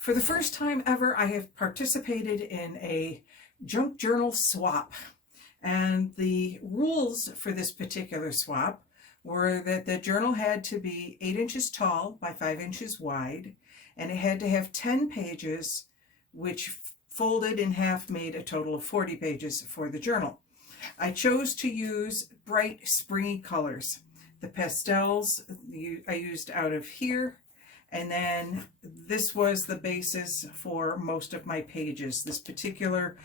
For the first time ever, I have participated in a junk journal swap. And the rules for this particular swap were that the journal had to be 8 inches tall by 5 inches wide, and it had to have 10 pages, which folded in half made a total of 40 pages for the journal. I chose to use bright, springy colors. The pastels I used out of here, and then this was the basis for most of my pages. This particular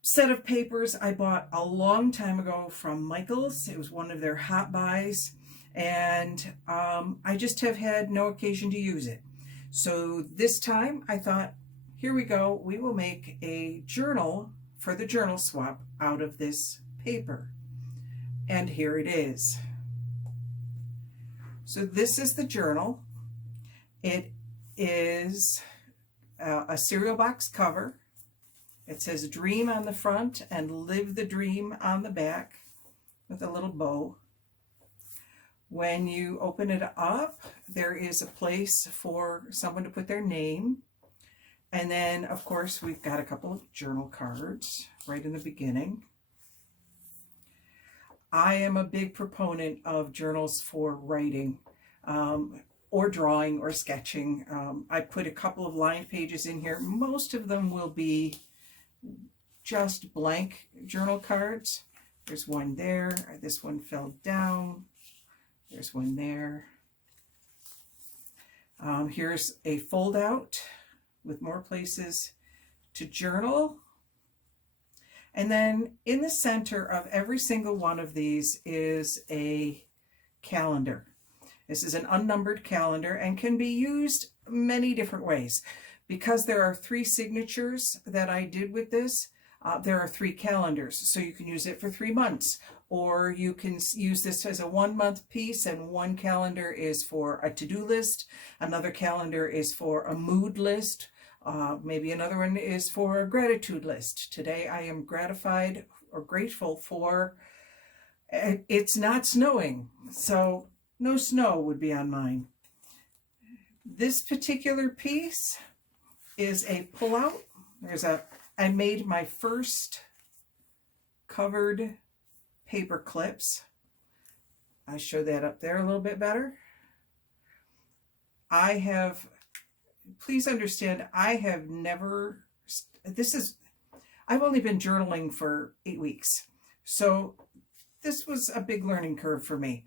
set of papers I bought a long time ago from Michaels. It was one of their hot buys, and I just have had no occasion to use it. So this time I thought, here we go, we will make a journal for the journal swap out of this paper. And here it is. So this is the journal. It is a cereal box cover. It says Dream on the front and Live the Dream on the back with a little bow. When you open it up, there is a place for someone to put their name. And then, of course, we've got a couple of journal cards right in the beginning. I am a big proponent of journals for writing or drawing or sketching. I put a couple of lined pages in here. Most of them will be just blank journal cards. There's one there. This one fell down. There's one there. Here's a fold out with more places to journal. And then in the center of every single one of these is a calendar. This is an unnumbered calendar and can be used many different ways. Because there are 3 signatures that I did with this, there are 3 calendars. So you can use it for 3 months, or you can use this as a 1-month piece, and one calendar is for a to-do list, another calendar is for a mood list, maybe another one is for a gratitude list. Today I am gratified or grateful for it's not snowing, so no snow would be on mine. This particular piece is a pull-out. I made my first covered paper clips. I show that up there a little bit better. Please understand, I've only been journaling for 8 weeks. So this was a big learning curve for me.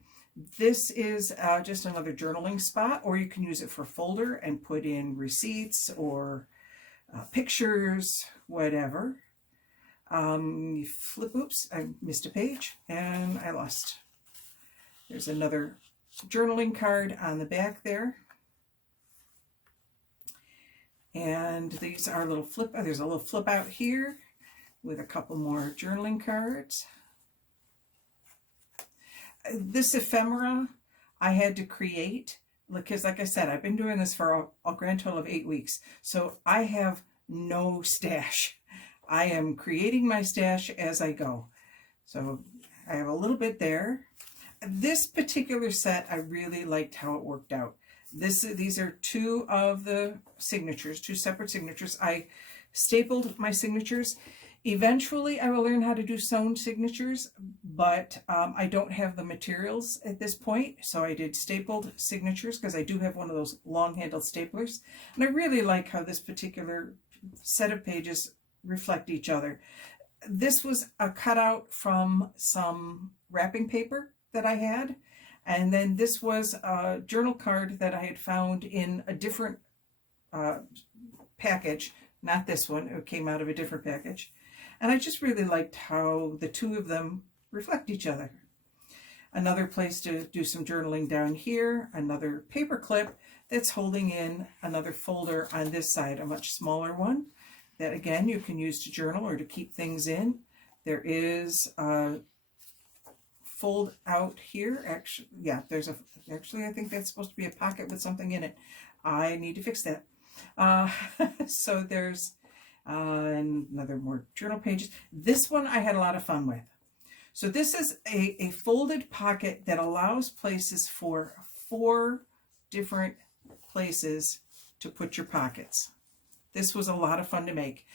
This is just another journaling spot, or you can use it for folder and put in receipts or pictures, whatever. Oops, I missed a page and I lost. There's another journaling card on the back there. And these are there's a little flip out here with a couple more journaling cards. This ephemera I had to create because, like I said, I've been doing this for a grand total of 8 weeks. So I have no stash. I am creating my stash as I go. So I have a little bit there. This particular set, I really liked how it worked out. These are 2 of the signatures, 2 separate signatures. I stapled my signatures. Eventually, I will learn how to do sewn signatures, but I don't have the materials at this point, so I did stapled signatures because I do have one of those long-handled staplers. And I really like how this particular set of pages reflect each other. This was a cutout from some wrapping paper that I had, and then this was a journal card that I had found in a different package, not this one, it came out of a different package. And I just really liked how the 2 of them reflect each other. Another place to do some journaling down here, another paper clip that's holding in another folder on this side, a much smaller one that again you can use to journal or to keep things in. There is a fold out here. Actually, yeah, I think that's supposed to be a pocket with something in it. I need to fix that. So there's another more journal pages. This one I had a lot of fun with. So this is a folded pocket that allows places for 4 different places to put your pockets. This was a lot of fun to make.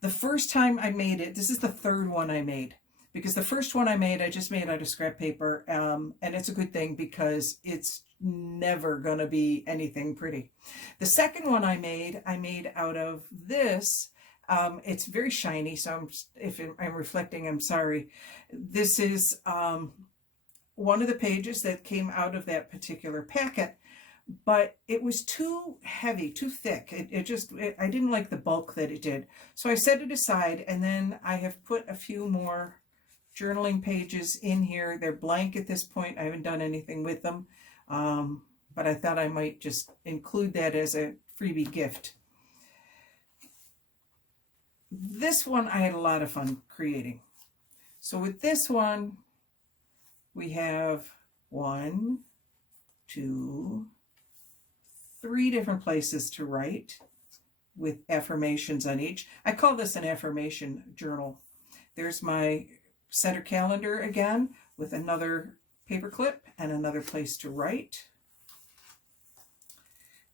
The first time I made it, this is the third one I made, because the first one I made, I just made out of scrap paper, and it's a good thing because it's never gonna be anything pretty. The second one I made out of this. It's very shiny, so if I'm reflecting, I'm sorry. This is one of the pages that came out of that particular packet, but it was too heavy, too thick. I didn't like the bulk that it did. So I set it aside, and then I have put a few more journaling pages in here. They're blank at this point. I haven't done anything with them, but I thought I might just include that as a freebie gift. This one I had a lot of fun creating. So with this one, we have 1, 2, 3 different places to write with affirmations on each. I call this an affirmation journal. There's my center calendar again with another paper clip and another place to write.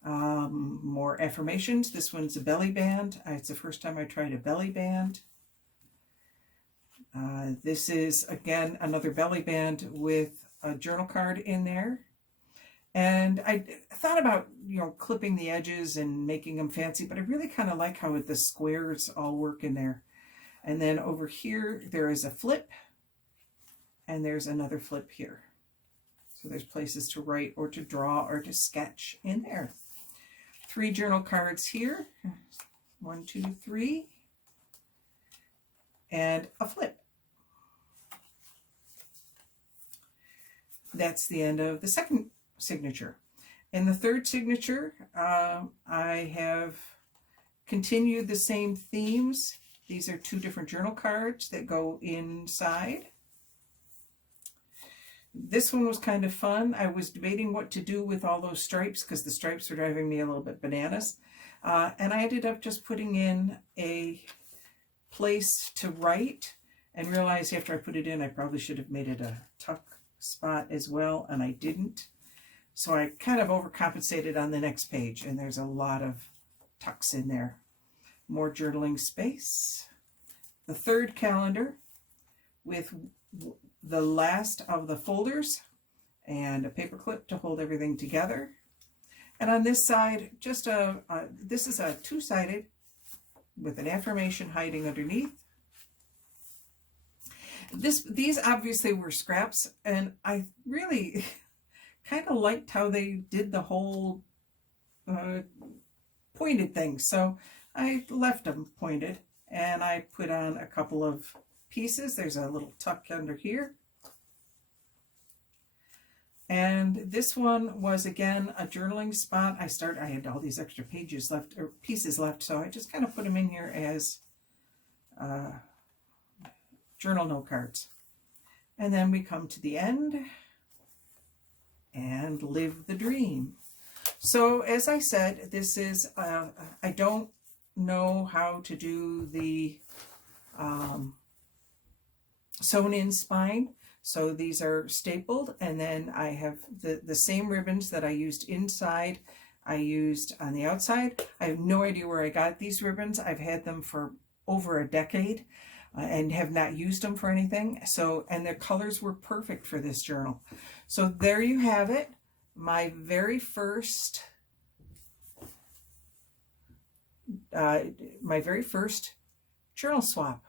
More affirmations. This one's a belly band. It's the first time I tried a belly band. This is, again, another belly band with a journal card in there. And I thought about, clipping the edges and making them fancy, but I really kind of like how the squares all work in there. And then over here, there is a flip, and there's another flip here. So there's places to write or to draw or to sketch in there. 3 journal cards here. 1, 2, 3. And a flip. That's the end of the second signature. In the third signature, I have continued the same themes. These are 2 different journal cards that go inside. This one was kind of fun. I was debating what to do with all those stripes because the stripes were driving me a little bit bananas. And I ended up just putting in a place to write and realized after I put it in, I probably should have made it a tuck spot as well, and I didn't. So I kind of overcompensated on the next page, and there's a lot of tucks in there. More journaling space. The third calendar with the last of the folders and a paper clip to hold everything together. And on this side, just this is a 2-sided with an affirmation hiding underneath. These obviously were scraps, and I really kind of liked how they did the whole pointed thing. So I left them pointed, and I put on a couple of pieces. There's a little tuck under here. And this one was, again, a journaling spot. I had all these extra pages left, or pieces left, so I just kind of put them in here as journal note cards. And then we come to the end and live the dream. So as I said, this is, I don't know how to do the sewn in spine. So these are stapled, and then I have the same ribbons that I used inside, I used on the outside. I have no idea where I got these ribbons. I've had them for over a decade and have not used them for anything. So, and the colors were perfect for this journal. So there you have it. My very first journal swap.